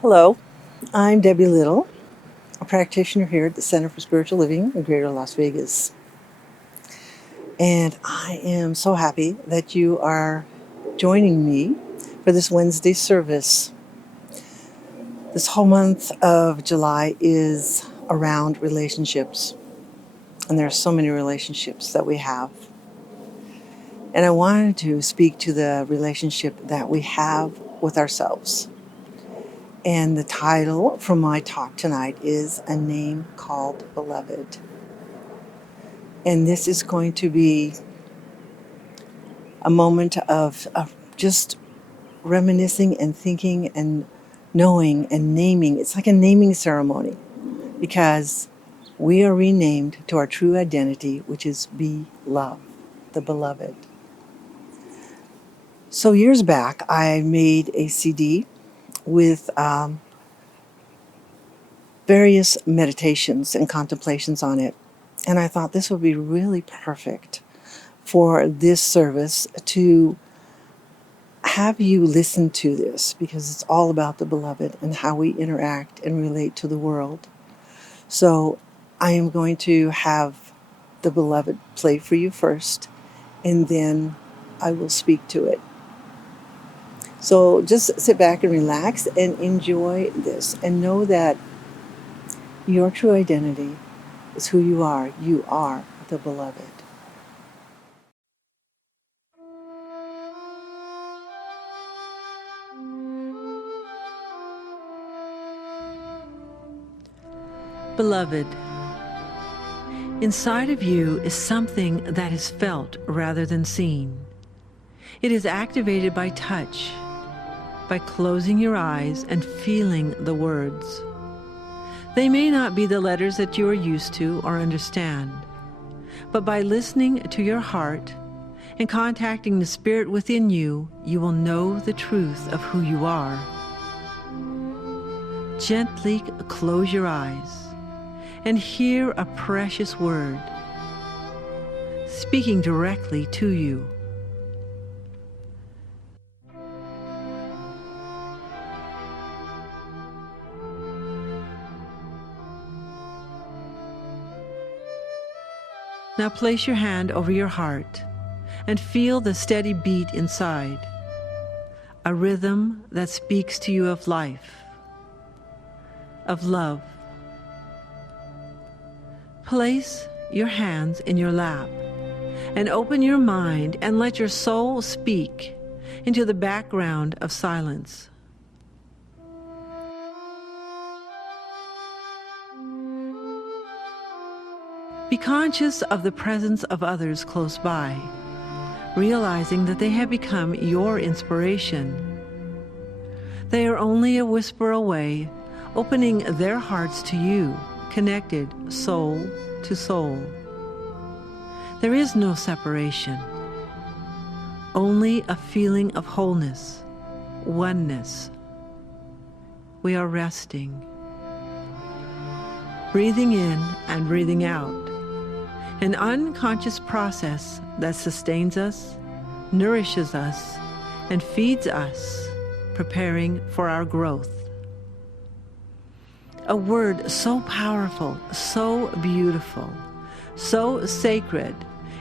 Hello, I'm Debbie Little, a practitioner here at the Center for Spiritual Living in Greater Las Vegas. And I am so happy that you are joining me for this Wednesday service. This whole month of July is around relationships, and there are so many relationships that we have. And I wanted to speak to the relationship that we have with ourselves. And the title for my talk tonight is A Name Called Beloved. And this is going to be a moment of just reminiscing and thinking and knowing and naming. It's like a naming ceremony because we are renamed to our true identity, which is be love, the beloved. So years back, I made a CD with various meditations and contemplations on it. And I thought this would be really perfect for this service to have you listen to this, because it's all about the beloved and how we interact and relate to the world. So I am going to have the beloved play for you first, and then I will speak to it. So just sit back and relax and enjoy this, and know that your true identity is who you are. You are the beloved. Beloved, inside of you is something that is felt rather than seen. It is activated by touch, by closing your eyes and feeling the words. They may not be the letters that you are used to or understand, but by listening to your heart and contacting the spirit within you, you will know the truth of who you are. Gently close your eyes and hear a precious word speaking directly to you. Now place your hand over your heart and feel the steady beat inside, a rhythm that speaks to you of life, of love. Place your hands in your lap and open your mind and let your soul speak into the background of silence. Be conscious of the presence of others close by, realizing that they have become your inspiration. They are only a whisper away, opening their hearts to you, connected soul to soul. There is no separation, only a feeling of wholeness, oneness. We are resting, breathing in and breathing out, an unconscious process that sustains us, nourishes us, and feeds us, preparing for our growth. A word so powerful, so beautiful, so sacred,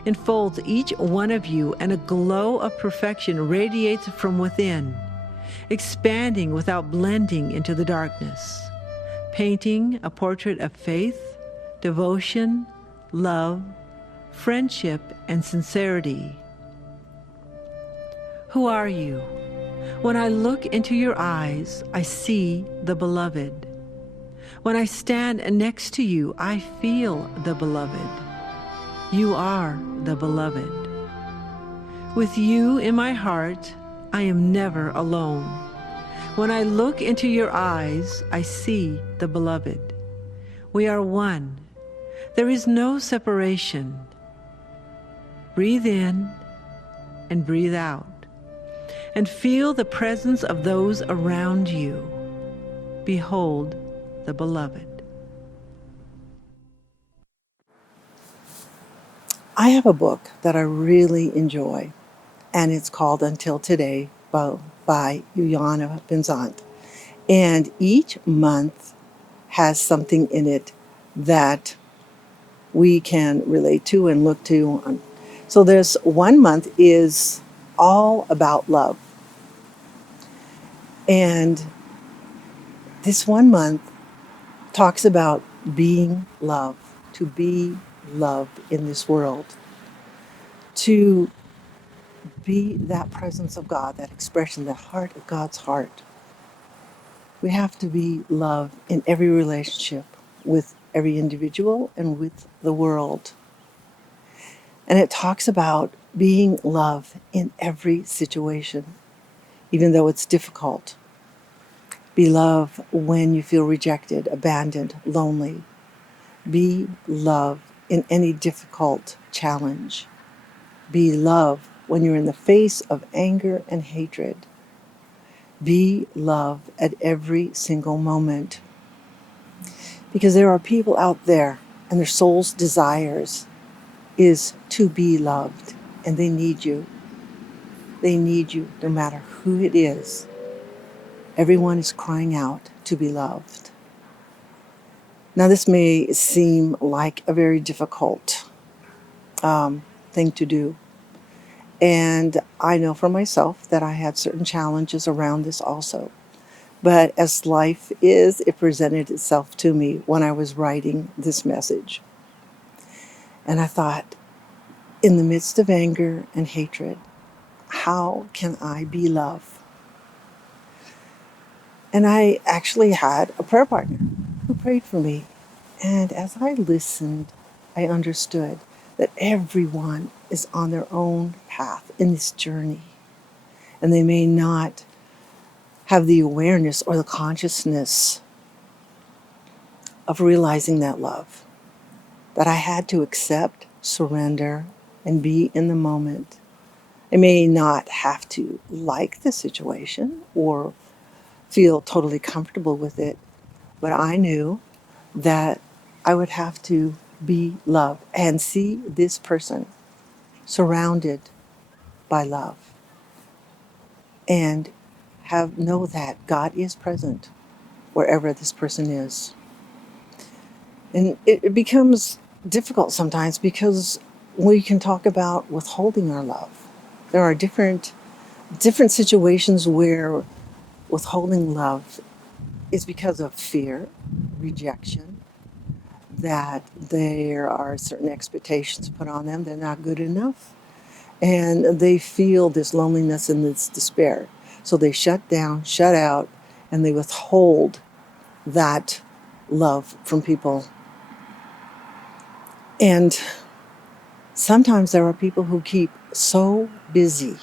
enfolds each one of you, and a glow of perfection radiates from within, expanding without blending into the darkness, painting a portrait of faith, devotion, love, friendship, and sincerity. Who are you? When I look into your eyes, I see the beloved. When I stand next to you, I feel the beloved. You are the beloved. With you in my heart, I am never alone. When I look into your eyes, I see the beloved. We are one. There is no separation. Breathe in and breathe out, and feel the presence of those around you. Behold the beloved. I have a book that I really enjoy, and it's called Until Today by Juliana Benzant. And each month has something in it that we can relate to and look to. So this one month is all about love. And this one month talks about being love, to be love in this world, to be that presence of God, that expression, that heart of God's heart. We have to be love in every relationship with every individual and with the world. And it talks about being love in every situation, even though it's difficult. Be love when you feel rejected, abandoned, lonely. Be love in any difficult challenge. Be love when you're in the face of anger and hatred. Be love at every single moment. Because there are people out there and their soul's desires is to be loved, and they need you. They need you no matter who it is. Everyone is crying out to be loved. Now, this may seem like a very difficult thing to do. And I know for myself that I had certain challenges around this also. But as life is, it presented itself to me when I was writing this message. And I thought, in the midst of anger and hatred, how can I be love? And I actually had a prayer partner who prayed for me. And as I listened, I understood that everyone is on their own path in this journey. And they may not have the awareness or the consciousness of realizing that love, that I had to accept, surrender, and be in the moment. I may not have to like the situation or feel totally comfortable with it, but I knew that I would have to be love and see this person surrounded by love and know that God is present wherever this person is. And it becomes difficult sometimes because we can talk about withholding our love. There are different situations where withholding love is because of fear, rejection, that there are certain expectations put on them. They're not good enough. And they feel this loneliness and this despair. So they shut down, shut out, and they withhold that love from people. And sometimes there are people who keep so busy.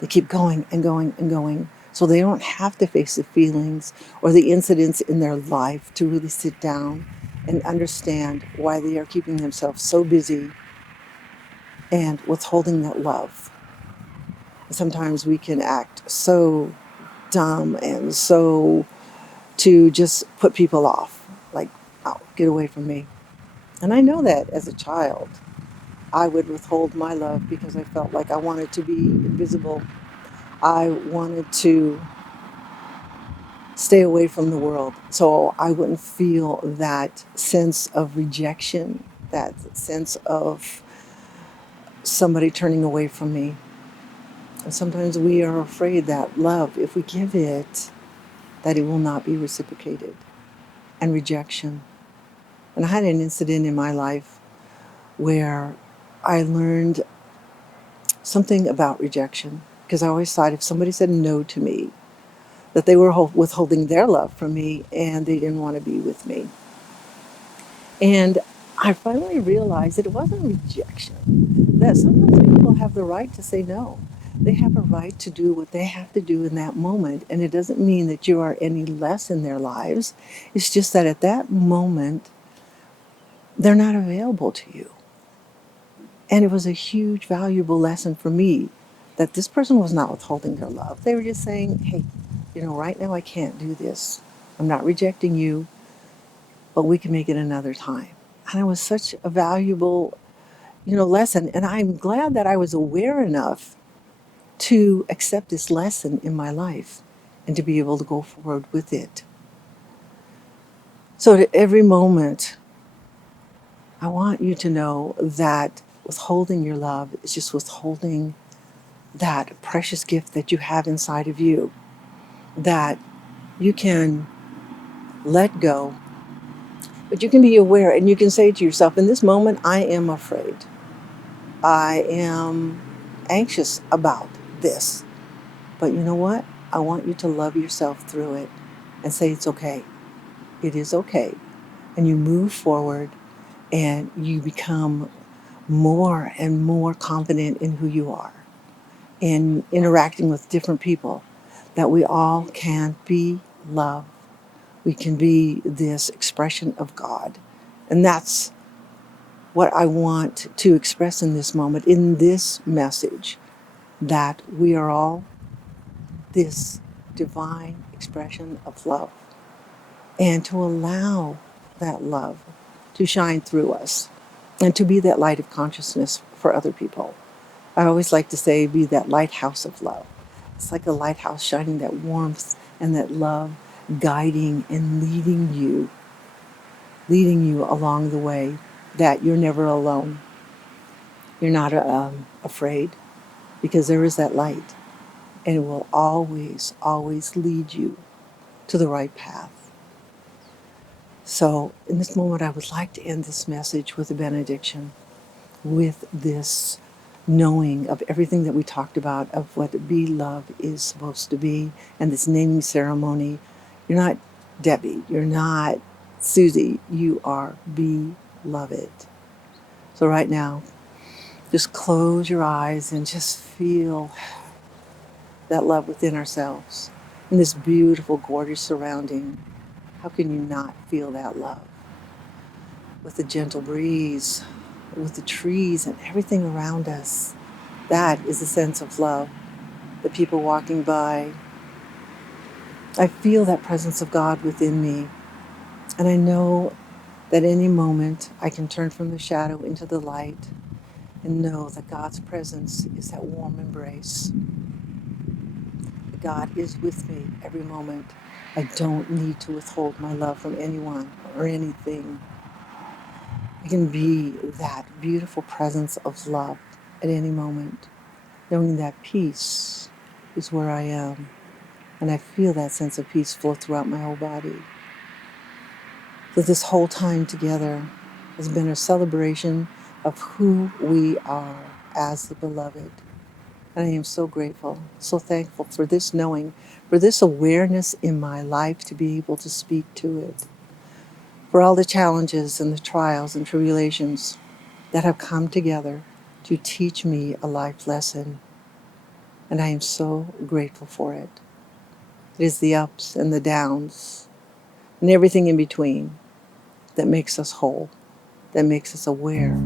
They keep going and going and going. So they don't have to face the feelings or the incidents in their life to really sit down and understand why they are keeping themselves so busy and withholding that love. Sometimes we can act so dumb and so to just put people off, like, oh, get away from me. And I know that as a child, I would withhold my love because I felt like I wanted to be invisible. I wanted to stay away from the world so I wouldn't feel that sense of rejection, that sense of somebody turning away from me. And sometimes we are afraid that love, if we give it, that it will not be reciprocated, and rejection. And I had an incident in my life where I learned something about rejection, because I always thought if somebody said no to me, that they were withholding their love from me and they didn't want to be with me. And I finally realized that it wasn't rejection, that sometimes people have the right to say no. They have a right to do what they have to do in that moment, and it doesn't mean that you are any less in their lives. It's just that at that moment, they're not available to you. And it was a huge, valuable lesson for me that this person was not withholding their love. They were just saying, hey, right now I can't do this. I'm not rejecting you, but we can make it another time. And it was such a valuable, lesson. And I'm glad that I was aware enough to accept this lesson in my life and to be able to go forward with it. So at every moment, I want you to know that withholding your love is just withholding that precious gift that you have inside of you, that you can let go, but you can be aware and you can say to yourself, in this moment, I am afraid. I am anxious about this. But you know what? I want you to love yourself through it and say it's okay. It is okay. And you move forward and you become more and more confident in who you are and interacting with different people, that we all can be love. We can be this expression of God. And that's what I want to express in this moment, in this message, that we are all this divine expression of love, and to allow that love to shine through us and to be that light of consciousness for other people. I always like to say, be that lighthouse of love. It's like a lighthouse shining that warmth and that love, guiding and leading you along the way, that you're never alone. You're not afraid, because there is that light, and it will always, always lead you to the right path. So in this moment, I would like to end this message with a benediction, with this knowing of everything that we talked about, of what Be Love is supposed to be, and this naming ceremony. You're not Debbie, you're not Susie, you are Beloved. So right now, just close your eyes and just feel that love within ourselves, in this beautiful, gorgeous surrounding. How can you not feel that love? With the gentle breeze, with the trees and everything around us. That is a sense of love. The people walking by. I feel that presence of God within me. And I know that any moment I can turn from the shadow into the light and know that God's presence is that warm embrace. That God is with me every moment. I don't need to withhold my love from anyone or anything. I can be that beautiful presence of love at any moment, knowing that peace is where I am. And I feel that sense of peace flow throughout my whole body. So this whole time together has been a celebration of who we are as the beloved. And I am so grateful, so thankful for this knowing, for this awareness in my life to be able to speak to it, for all the challenges and the trials and tribulations that have come together to teach me a life lesson. And I am so grateful for it. It is the ups and the downs and everything in between that makes us whole, that makes us aware,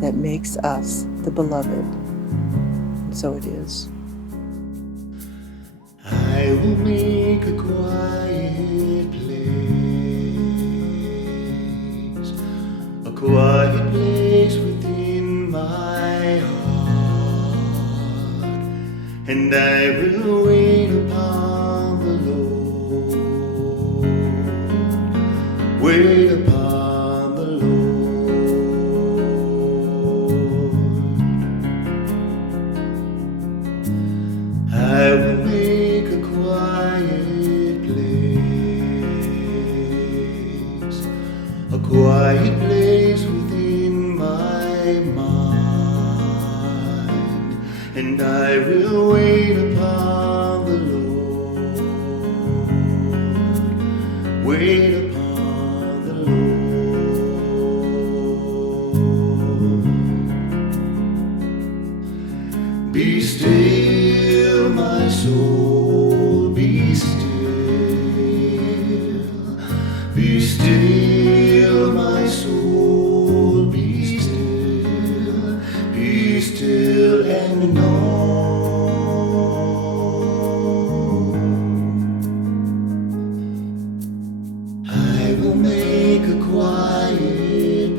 that makes us the beloved. And so it is. I will make a quiet place within my heart, and I will wait upon the Lord, wait upon the Lord. I will make a quiet place within my mind, and I will wait upon the Lord, wait upon the Lord. Be still, my soul, be still. Be still, my soul, be still and know I will make a quiet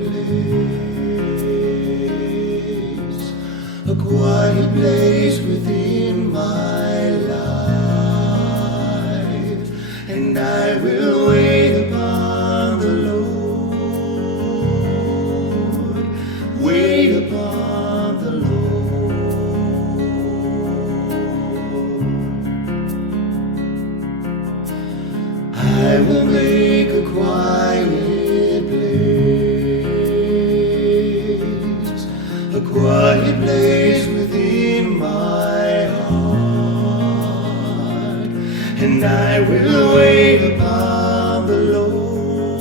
place within my life. I will make a quiet place within my heart, and I will wait upon the Lord,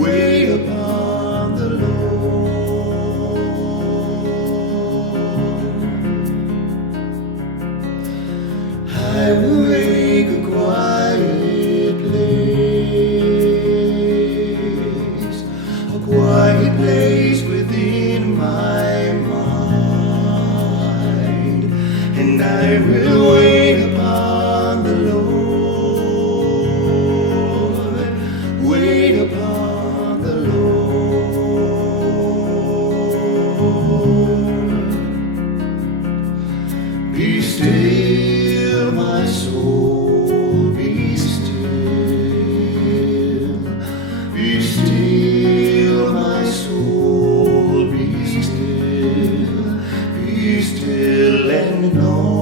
wait upon the Lord. I will make a quiet place within my mind, and I will wait upon the Lord, wait upon the Lord. Be still, my soul, be still, be still, my soul, be still and know.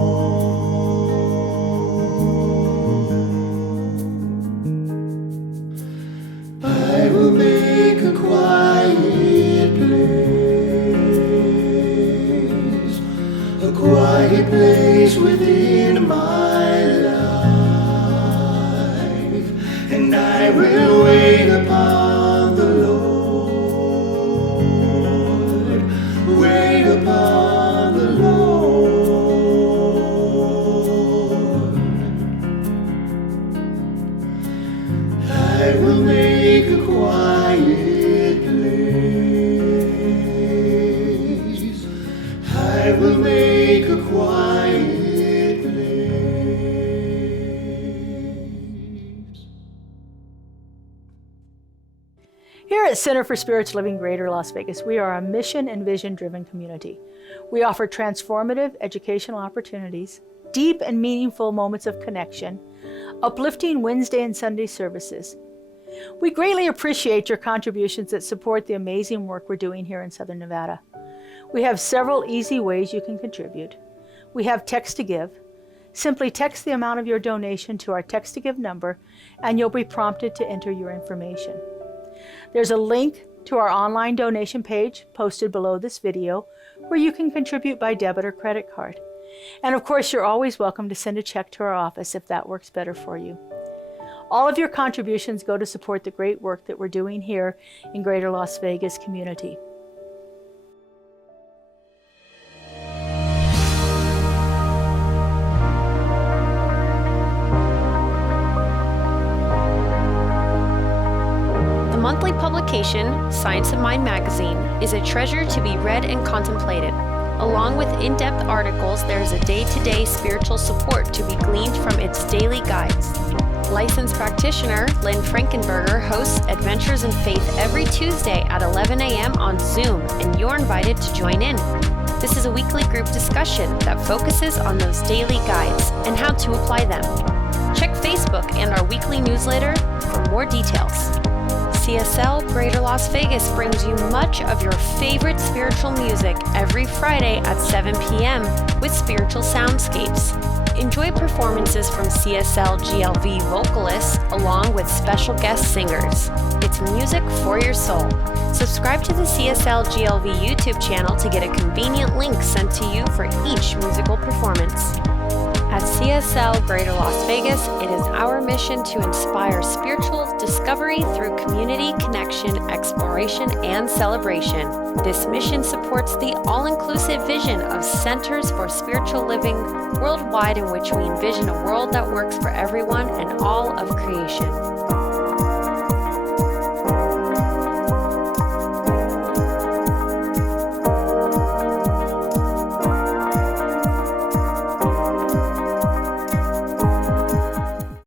I will make a quiet place within my life, and I will wait upon the Lord, wait upon the Lord. I will make a quiet place. I will make a quiet place. Here at Center for Spiritual Living Greater Las Vegas, we are a mission and vision-driven community. We offer transformative educational opportunities, deep and meaningful moments of connection, uplifting Wednesday and Sunday services. We greatly appreciate your contributions that support the amazing work we're doing here in Southern Nevada. We have several easy ways you can contribute. We have text to give. Simply text the amount of your donation to our text to give number, and you'll be prompted to enter your information. There's a link to our online donation page posted below this video where you can contribute by debit or credit card. And of course, you're always welcome to send a check to our office if that works better for you. All of your contributions go to support the great work that we're doing here in Greater Las Vegas community. The monthly publication, Science of Mind magazine, is a treasure to be read and contemplated. Along with in-depth articles, there is a day-to-day spiritual support to be gleaned from its daily guides. Licensed practitioner Lynn Frankenberger hosts Adventures in Faith every Tuesday at 11 a.m. on Zoom, and you're invited to join in. This is a weekly group discussion that focuses on those daily guides and how to apply them. Check Facebook and our weekly newsletter for more details. CSL Greater Las Vegas brings you much of your favorite spiritual music every Friday at 7 p.m. with spiritual soundscapes. Enjoy performances from CSLGLV vocalists along with special guest singers. It's music for your soul. Subscribe to the CSLGLV YouTube channel to get a convenient link sent to you for each musical performance. At CSL Greater Las Vegas, it is our mission to inspire spiritual discovery through community connection, exploration, and celebration. This mission supports the all-inclusive vision of Centers for Spiritual Living worldwide, in which we envision a world that works for everyone and all of creation.